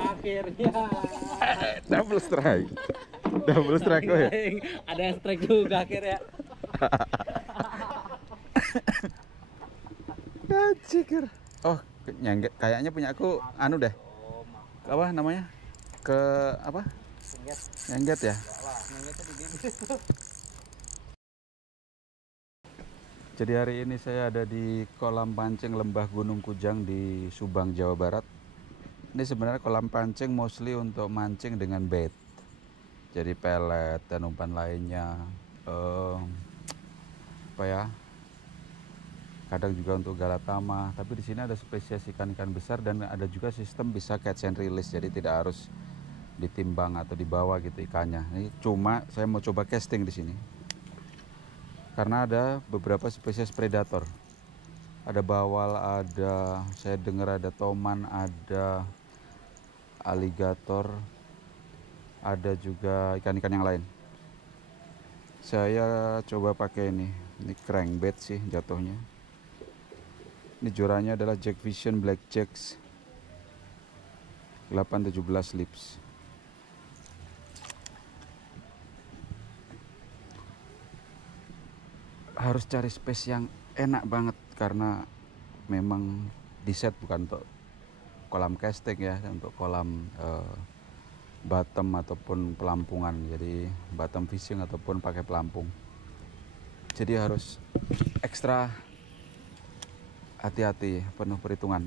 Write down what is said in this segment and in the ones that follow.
Akhirnya Double strike. Double strike kok ya. ada yang strike juga akhirnya. Cikir. Oh, nyengget. Kayaknya punya aku anu deh. Apa namanya? Ke apa? Nyengget ya. Jadi hari ini saya ada di kolam pancing Lembah Gunung Kujang di Subang, Jawa Barat. Ini sebenarnya kolam pancing mostly untuk mancing dengan bait. Jadi pelet dan umpan lainnya. Apa ya? Kadang juga untuk galatama. Tapi di sini ada spesies ikan-ikan besar dan ada juga sistem bisa catch and release. Jadi tidak harus ditimbang atau dibawa gitu ikannya. Ini cuma saya mau coba casting di sini. Karena ada beberapa spesies predator. Ada bawal, ada saya dengar ada toman, ada aligator, ada juga ikan-ikan yang lain. Saya coba pakai ini crankbait sih jatuhnya. Ini jorannya adalah Jack Vision Black Jacks 817 lips. Harus cari space yang enak banget karena memang di set bukan untuk kolam casting ya, untuk kolam bottom ataupun pelampungan. Jadi bottom fishing ataupun pakai pelampung. Jadi harus ekstra hati-hati, penuh perhitungan.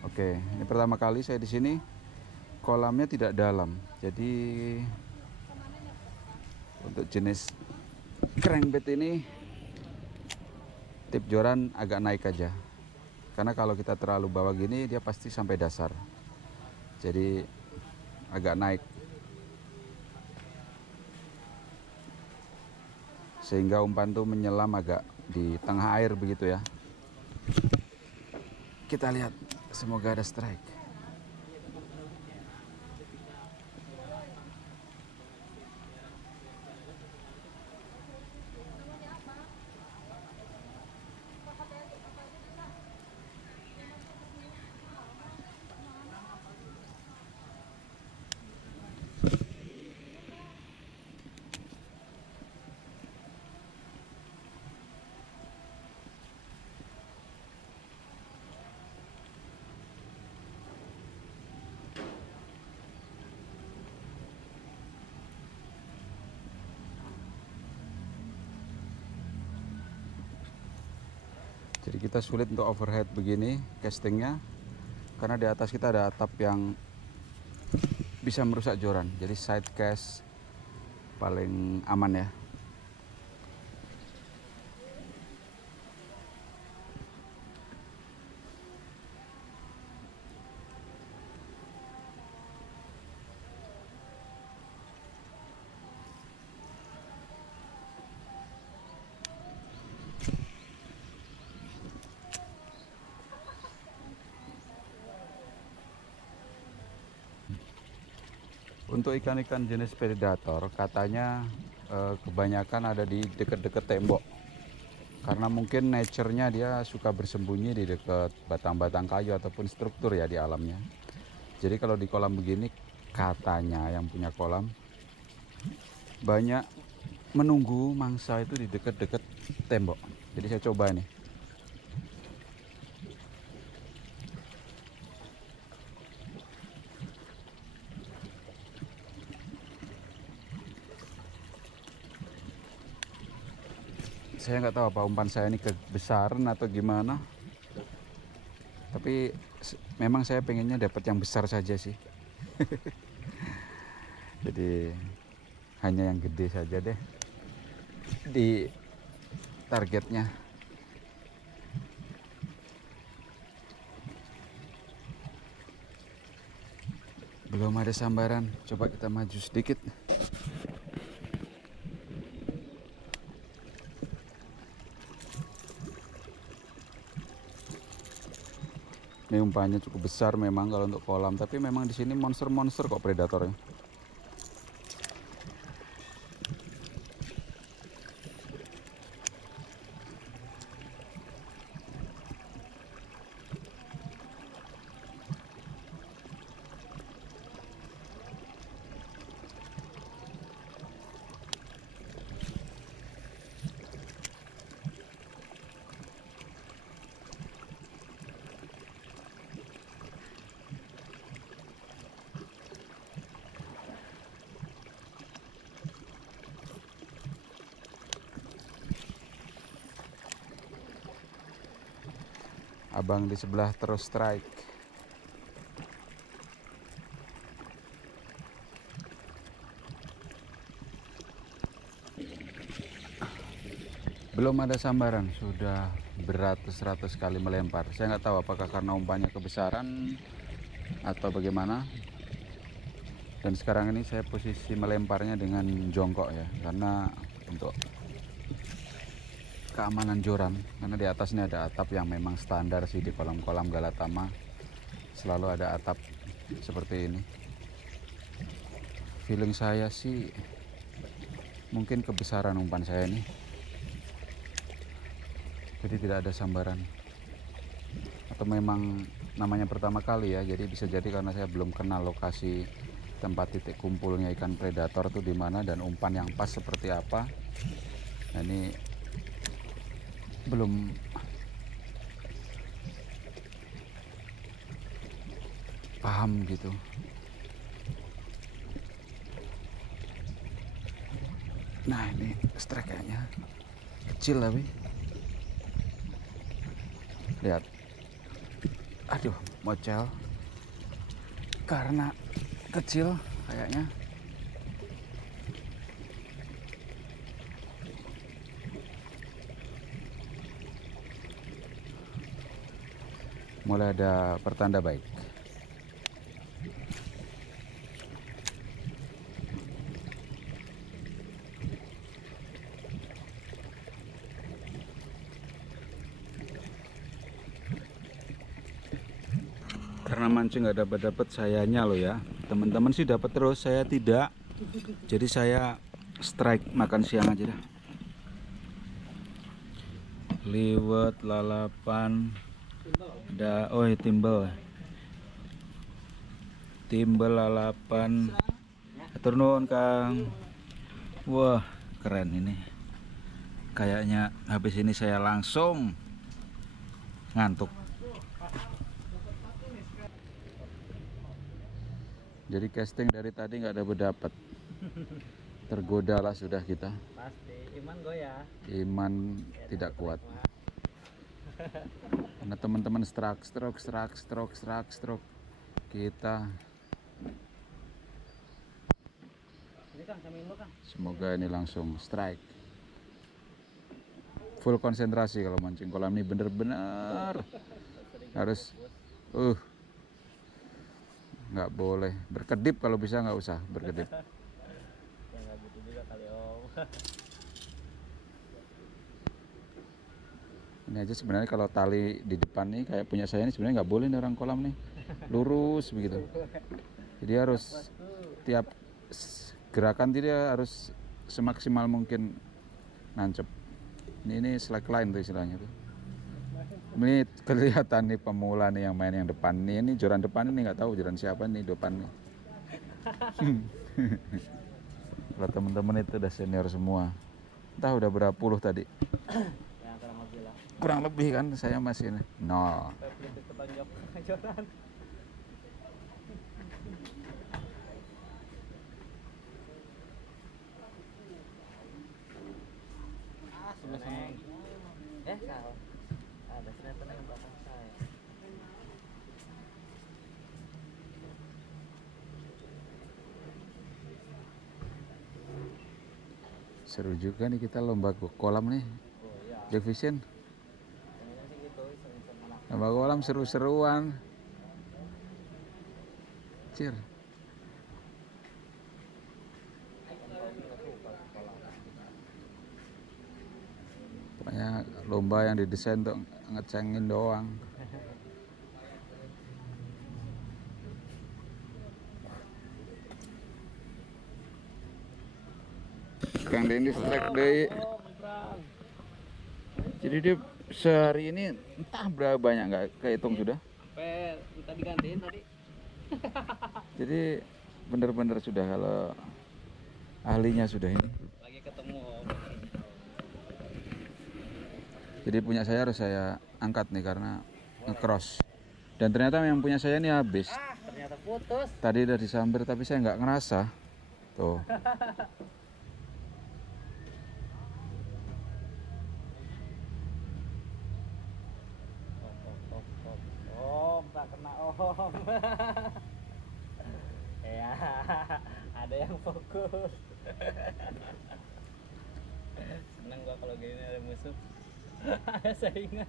Oke, ini pertama kali saya di sini. Kolamnya tidak dalam, jadi untuk jenis crankbait ini tip joran agak naik aja, karena kalau kita terlalu bawah gini dia pasti sampai dasar, jadi agak naik sehingga umpan tuh menyelam agak di tengah air begitu ya. Kita lihat, semoga ada strike. Jadi kita sulit untuk overhead begini castingnya, karena di atas kita ada atap yang bisa merusak joran. Jadi side cast paling aman ya. Untuk ikan-ikan jenis predator katanya kebanyakan ada di dekat-dekat tembok, karena mungkin nature-nya dia suka bersembunyi di dekat batang-batang kayu ataupun struktur ya di alamnya. Jadi kalau di kolam begini katanya yang punya kolam banyak menunggu mangsa itu di dekat-dekat tembok. Jadi saya coba nih. Saya nggak tahu apa umpan saya ini kebesaran atau gimana, tapi memang saya pengennya dapat yang besar saja sih. Jadi hanya yang gede saja deh di targetnya. Belum ada sambaran, coba kita maju sedikit. Ini umpannya cukup besar memang kalau untuk kolam, tapi memang di sini monster-monster kok predatornya. Abang di sebelah terus strike. Belum ada sambaran, sudah beratus-ratus kali melempar. Saya nggak tahu apakah karena umpannya kebesaran atau bagaimana. Dan sekarang ini saya posisi melemparnya dengan jongkok ya, karena untuk keamanan joran. Karena di atasnya ada atap yang memang standar sih di kolam-kolam Galatama. Selalu ada atap seperti ini. Feeling saya sih mungkin kebesaran umpan saya ini. Jadi tidak ada sambaran. Atau memang namanya pertama kali ya, jadi bisa jadi karena saya belum kenal lokasi tempat titik kumpulnya ikan predator itu di mana dan umpan yang pas seperti apa. Nah, ini belum paham gitu. Nah, ini strike kayaknya kecil tapi lihat, aduh mocel karena kecil kayaknya. Mulai ada pertanda baik. Karena mancing nggak dapat sayanya loh ya. Teman-teman sih dapat terus, saya tidak. Jadi saya strike makan siang aja dah. Liwet, lalapan, ada timbel. Timbel, lalapan. Atur nuhun Kang. Wah, keren ini. Kayaknya habis ini saya langsung ngantuk. Jadi casting dari tadi nggak dapat. Tergoda lah sudah kita. Pasti iman goyah. Iman tidak kuat. Karena teman-teman stroke. Kita Ini Kang, samain lo Kang. semoga ini langsung strike. Full konsentrasi kalau mancing kolam ini, bener-bener harus nggak boleh berkedip, kalau bisa nggak usah berkedip. Ya nggak gitu juga kali Om. Ini aja sebenarnya kalau tali di depan nih kayak punya saya ini sebenarnya nggak boleh nih orang kolam nih, lurus begitu. Jadi harus tiap gerakan dia harus semaksimal mungkin nancep. Ini slackline tuh istilahnya tuh. Ini kelihatan nih pemula nih yang main yang depan nih. Ini joran depan ini nggak tahu joran siapa nih depan nih. Kalau teman-teman itu udah senior semua. Entah udah berapa puluh tadi. Ya kurang lebih lah. Kurang lebih kan, saya masih nol. Pelipis ketonjok joran. Seneng. Salah. Ada sinetron yang belakang saya. Seru juga nih kita lomba kolam nih. Oh iya. Jack Vision. Sebenarnya sih gitu, iseng-iseng mana. Lomba kolam seru-seruan. Cir. Pokoknya lomba yang didesain untuk ngecengin doang. Kang Dendi strike deh. Jadi dia sehari ini entah berapa banyak, nggak kehitung sudah. Sampai kita digantiin tadi. Jadi bener-bener sudah, kalau ahlinya sudah ini. Lagi ketemu Om. Jadi punya saya harus saya angkat nih karena nge-cross. Dan ternyata yang punya saya ini habis. Ternyata putus. Tadi udah disambar tapi saya nggak ngerasa. Tuh. fokus. Seneng gua kalau gini ada musuh. Ada saingan.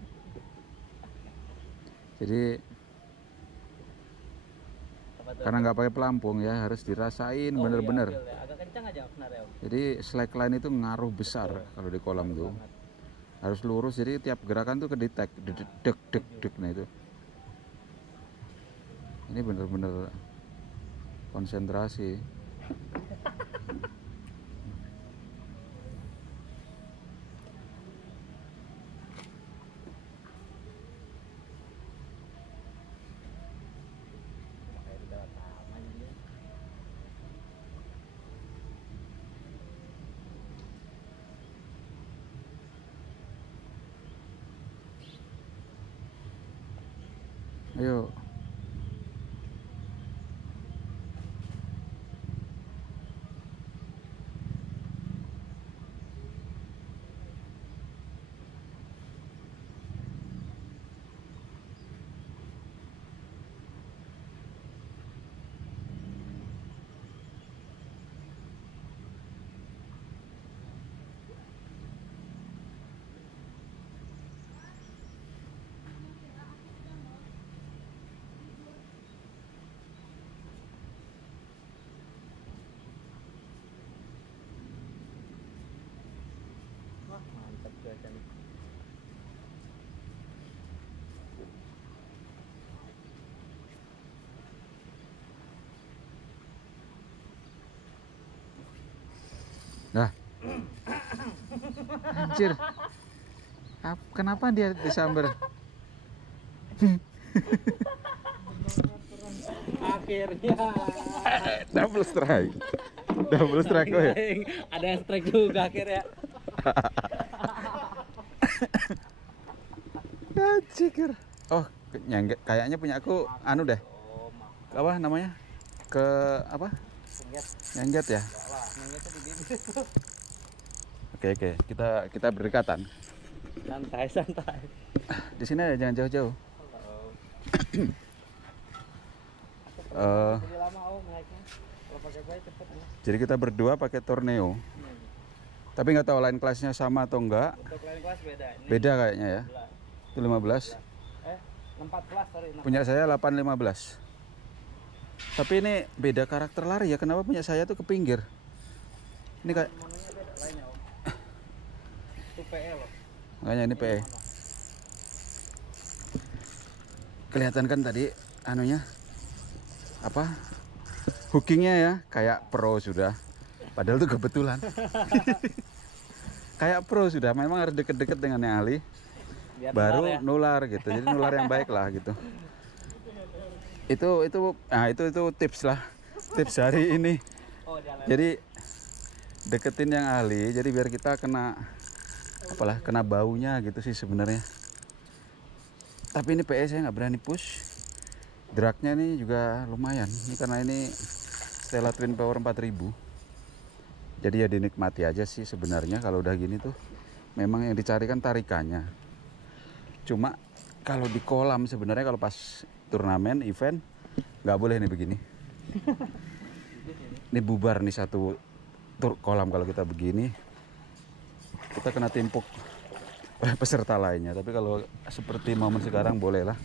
Jadi Apa tuh? karena nggak pakai pelampung ya, harus dirasain Oh, bener-bener. iya, feel ya. Agak kencang aja benar ya, Om. Jadi slackline itu ngaruh besar kalau di kolam tuh. Banget. Harus lurus, jadi tiap gerakan tuh kedetek, dek dek dek. Nah itu. Ini bener-bener konsentrasi. Kayak di dalam taman ini. Ayo. Wah, mantap cuacanya. Nah. Anjir. Kenapa dia disamber? Akhirnya Double strike. Double strike kok ya. ada yang strike juga akhirnya. Anjir. Oh, kayaknya punya aku anu deh. Oh, maaf. Apa namanya? Ke apa? Sengget. Nyengget ya. Enggak lah, sengget tuh di bibir tuh. Oke, kita berdekatan. Santai, santai. Di sini ya, jangan jauh-jauh. Jadi lama Om naiknya. Kalau pakai gue cepet ya. Jadi kita berdua pakai Torneo. Tapi nggak tahu line kelasnya sama atau enggak. Untuk lain kelas beda. Ini Beda kayaknya ya. 15. Itu 15. 14 sorry. 16. Punya saya 815. Tapi ini beda karakter lari ya. Kenapa punya saya tuh ke pinggir? Ini kayak Mononya beda lainnya Om. Itu PE loh. makanya ini PE. Kelihatan kan tadi anunya apa? Hookingnya ya kayak pro sudah. Padahal itu kebetulan. Kayak pro sudah. Memang harus deket-deket dengan yang ahli. Biar Baru nular ya. nular gitu. Jadi nular yang baik lah gitu. Itu tips lah. Tips hari ini. Oh, jalan. Jadi deketin yang ahli. Jadi biar kita kena kena baunya gitu sih sebenarnya. Tapi ini PE saya nggak berani push. Dragnya ini juga lumayan. Ini karena ini Stella Twin Power 4000. Jadi ya dinikmati aja sih sebenarnya kalau udah gini tuh. Memang yang dicari kan tarikannya. Cuma kalau di kolam sebenarnya kalau pas turnamen event nggak boleh nih begini. Ini bubar nih satu kolam kalau kita begini. Kita kena timpuk oleh peserta lainnya. Tapi kalau seperti momen sekarang boleh lah.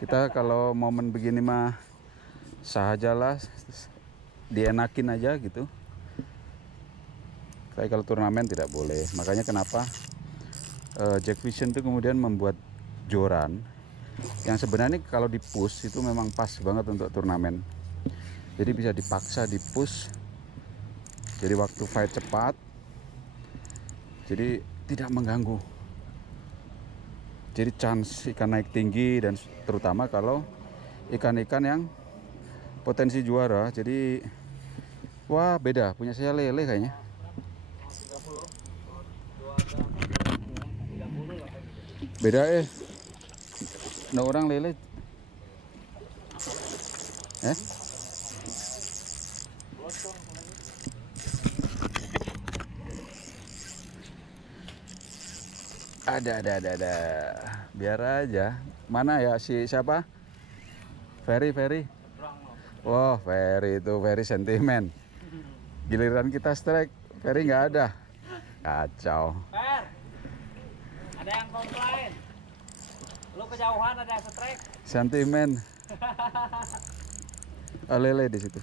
Kita kalau momen begini mah sahajalah, dienakin aja gitu. Tapi kalau turnamen tidak boleh. Makanya kenapa Jack Vision itu kemudian membuat joran yang sebenarnya kalau di push itu memang pas banget untuk turnamen. Jadi bisa dipaksa di push. Jadi waktu fight cepat. Jadi tidak mengganggu. Jadi chance ikan naik tinggi dan terutama kalau ikan-ikan yang potensi juara. Jadi wah beda, punya saya lele kayaknya. 30 lah. Beda nah orang lele. Ada. Biar aja. Mana ya si siapa? Ferry. Nyebrang loh. Wah, Ferry itu Ferry sentimen. Giliran kita strike, Ferry nggak ada. Kacau. Fer, ada yang komplain. Lu kejauhan ada yang strike. Sentimen. Lele di situ.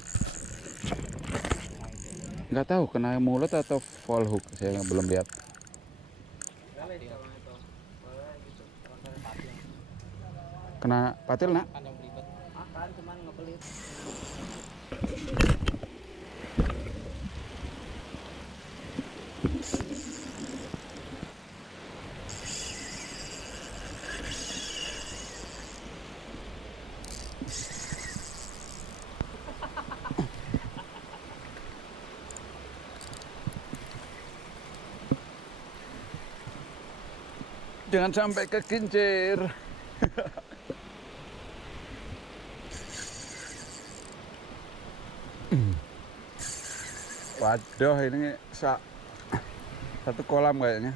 Nggak tahu kena mulut atau fall hook, saya belum lihat. Kena patil nak? Kan yang belibet. Makan cuman ngebelit. Jangan sampai kekincir. Waduh, ini satu kolam kayaknya.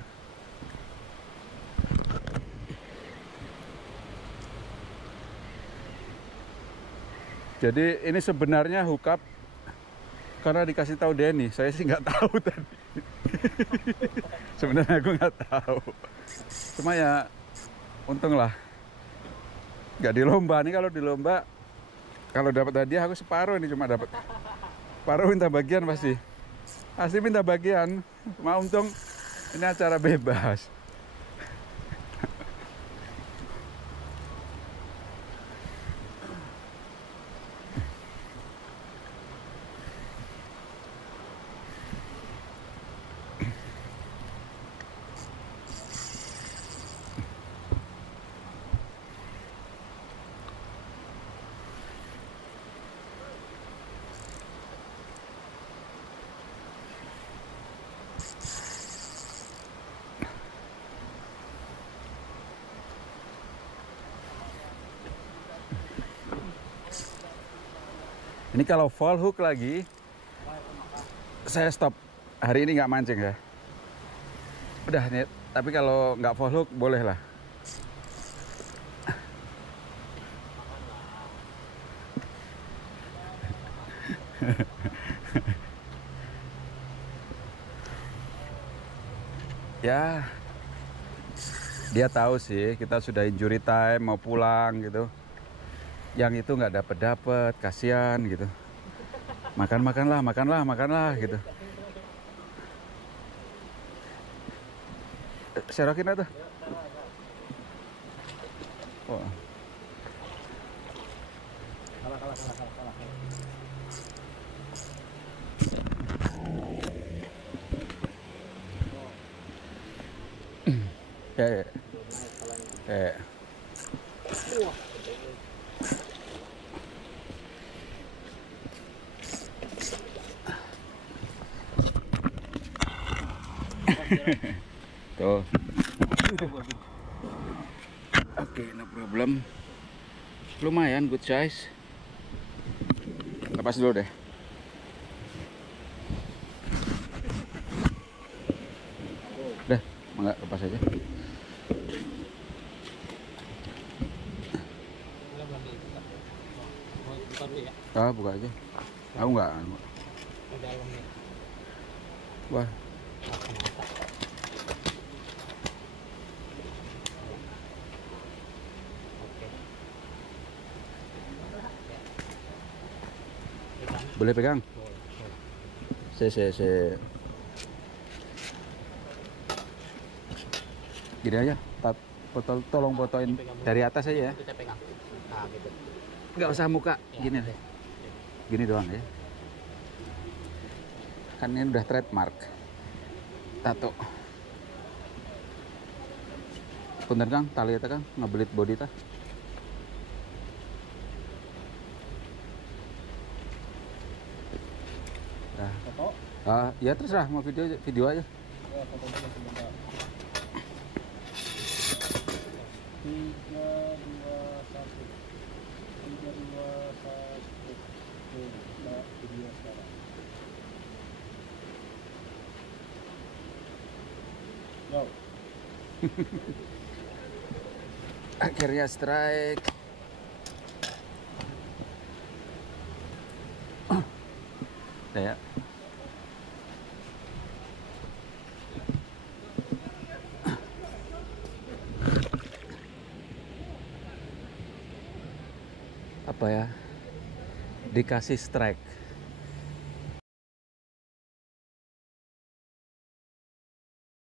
Jadi ini sebenarnya hookup karena dikasih tahu Denny. Saya sih nggak tahu tadi. Sebenarnya aku nggak tahu. Cuma ya untung lah nggak di lomba nih. Kalau di lomba, kalau dapat hadiah aku separuh, ini cuma dapat separuh, minta bagian pasti minta bagian. Cuma untung ini acara bebas. Ini kalau fall hook lagi, saya stop. Hari ini nggak mancing ya. Udah nih, tapi kalau nggak fall hook boleh lah. Ya, dia tahu sih kita sudah injury time, mau pulang gitu. Yang itu nggak dapet, kasihan gitu. Makanlah gitu. Serokin aja. Oh. Kalah. Eh. Tuh. Oke, no problem. Lumayan good size. Lepas dulu deh. Udah, enggak lepas aja. Buka aja. Aku enggak. Wah. Boleh pegang? Gini aja, tolong fotoin dari atas aja ya. Kita pegang. Nah, gitu. Nggak usah muka, gini deh. Gini doang ya. Kan ini udah trademark. Tato. Punten Kang, tali eta Kang, ngebelit body ta. Nah. Foto? Ya terserah mau video aja. Ya, fotonya sebentar. 3, 2, 1. 3, 2, 1. Oke, kita video sekarang. Go. Akhirnya strike. Kayak apa ya, dikasih strike